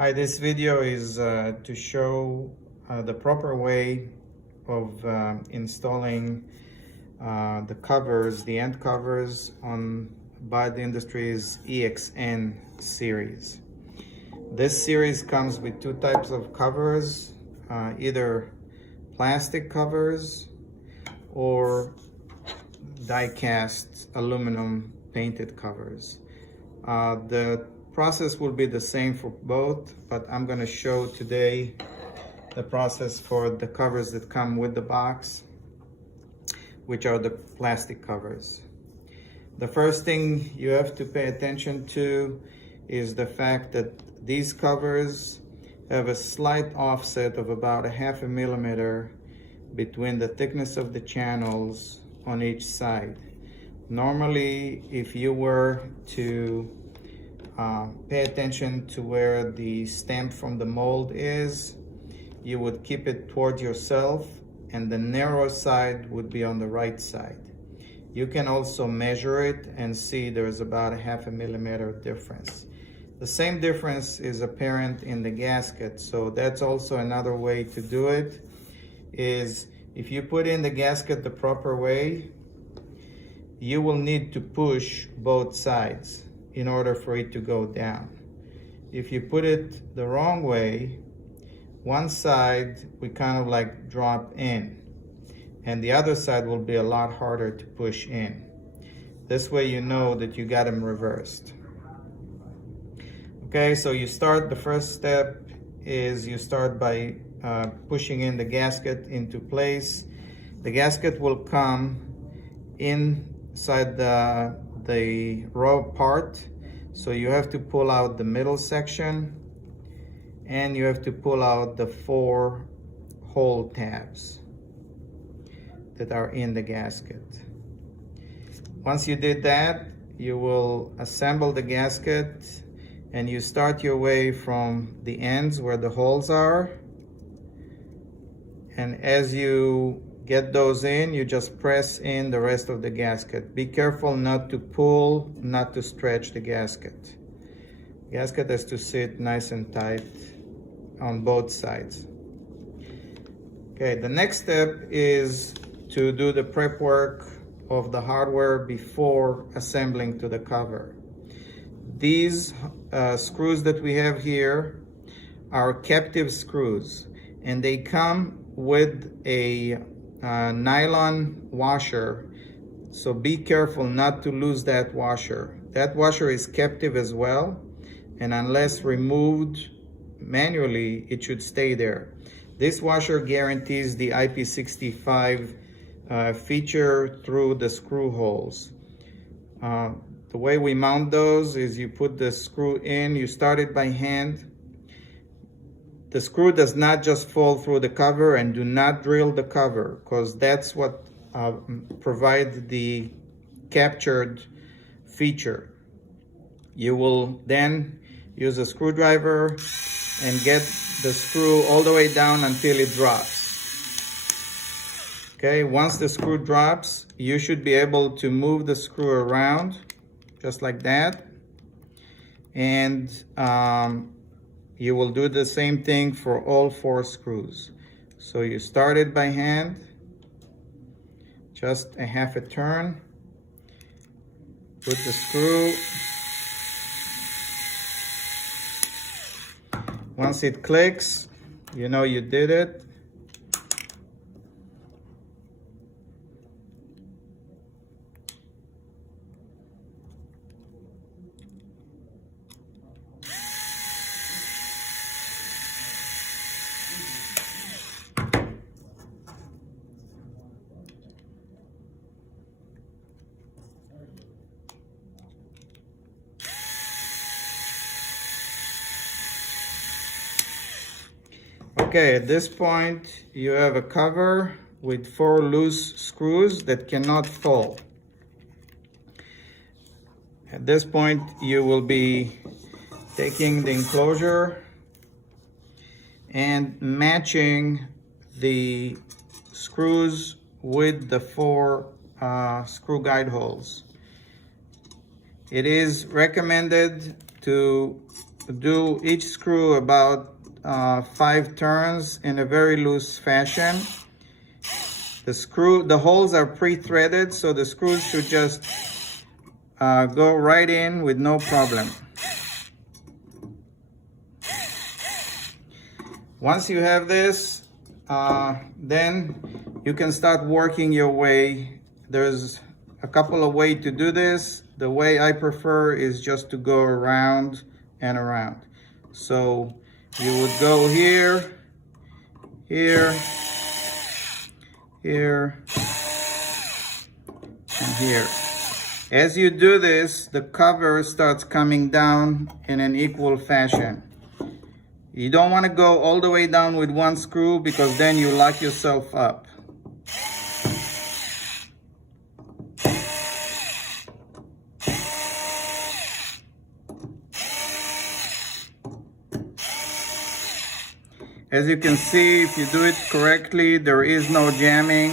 Hi, this video is to show the proper way of installing the covers, the end covers on Bud Industries EXN series. This series comes with two types of covers, either plastic covers or die-cast aluminum painted covers. The process will be the same for both, but I'm going to show today the process for the covers that come with the box, which are the plastic covers. The first thing you have to pay attention to is the fact that these covers have a slight offset of about 1/2 millimeter between the thickness of the channels on each side. Normally, if you were to pay attention to where the stamp from the mold is, you would keep it toward yourself and the narrow side would be on the right side. You can also measure it and see there's about 1/2 millimeter difference. The same difference is apparent in the gasket, so that's also another way to do it, is if you put in the gasket the proper way, you will need to push both sides in order for it to go down. If you put it the wrong way, one side we kind of like drop in and the other side will be a lot harder to push in. This way you know that you got them reversed. Okay, so you start, the first step is you start by pushing in the gasket into place. The gasket will come inside the raw part, so you have to pull out the middle section and you have to pull out the 4 hole tabs that are in the gasket. Once you did that, you will assemble the gasket and you start your way from the ends where the holes are, and as you get those in, you just press in the rest of the gasket. Be careful not to pull, not to stretch the gasket. The gasket has to sit nice and tight on both sides. Okay, the next step is to do the prep work of the hardware before assembling to the cover. These screws that we have here are captive screws, and they come with a nylon washer, so be careful not to lose that washer. That washer is captive as well, and unless removed manually, it should stay there. This washer guarantees the IP65 feature through the screw holes. The way we mount those is you put the screw in, you start it by hand. The screw does not just fall through the cover, and do not drill the cover, because that's what provides the captured feature. You will then use a screwdriver and get the screw all the way down until it drops. Okay, once the screw drops, you should be able to move the screw around just like that, and you will do the same thing for all 4 screws. So you start it by hand, just a 1/2 turn, put the screw. Once it clicks, you know you did it. Okay, at this point, you have a cover with 4 loose screws that cannot fall. At this point, you will be taking the enclosure and matching the screws with the 4 screw guide holes. It is recommended to do each screw about 5 turns in a very loose fashion. The holes are pre-threaded, so the screws should just go right in with no problem. Once you have this, then you can start working your way. There's a couple of ways to do this. The way I prefer is just to go around and around. So you would go here, here, here, and here. As you do this, the cover starts coming down in an equal fashion. You don't want to go all the way down with one screw because then you lock yourself up. As you can see, if you do it correctly, there is no jamming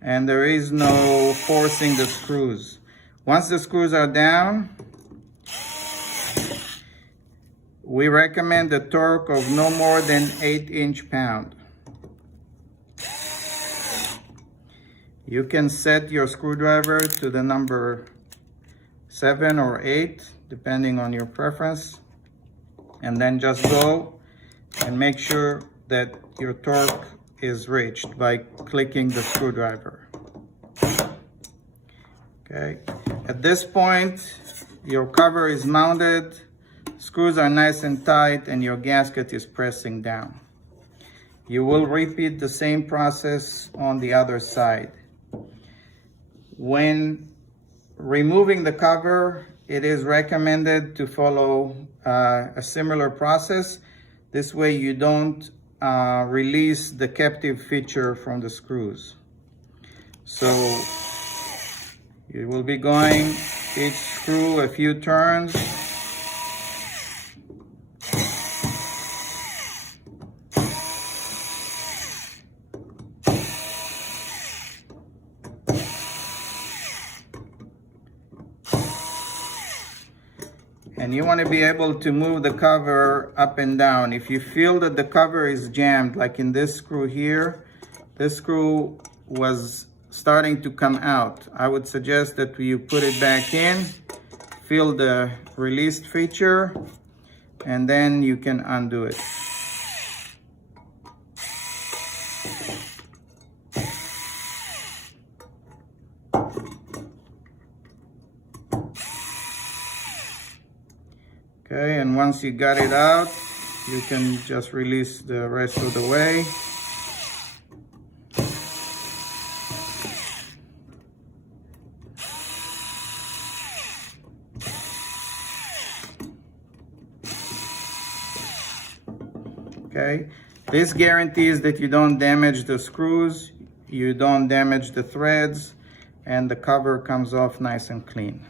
and there is no forcing the screws. Once the screws are down, we recommend a torque of no more than 8 inch-pound. You can set your screwdriver to the number 7 or 8, depending on your preference, and then just go and make sure that your torque is reached by clicking the screwdriver. Okay, at this point, your cover is mounted, screws are nice and tight, and your gasket is pressing down. You will repeat the same process on the other side. When removing the cover, it is recommended to follow a similar process. This way you don't release the captive feature from the screws. So you will be going each screw a few turns. And you want to be able to move the cover up and down. If you feel that the cover is jammed, like in this screw here, this screw was starting to come out, I would suggest that you put it back in, feel the released feature, and then you can undo it. Okay, and once you got it out, you can just release the rest of the way. Okay, this guarantees that you don't damage the screws, you don't damage the threads, and the cover comes off nice and clean.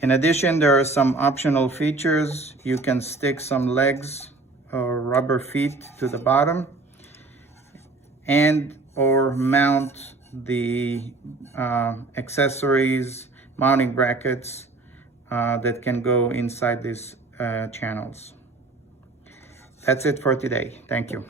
In addition, there are some optional features. You can stick some legs or rubber feet to the bottom and or mount the accessories, mounting brackets that can go inside these channels. That's it for today. Thank you.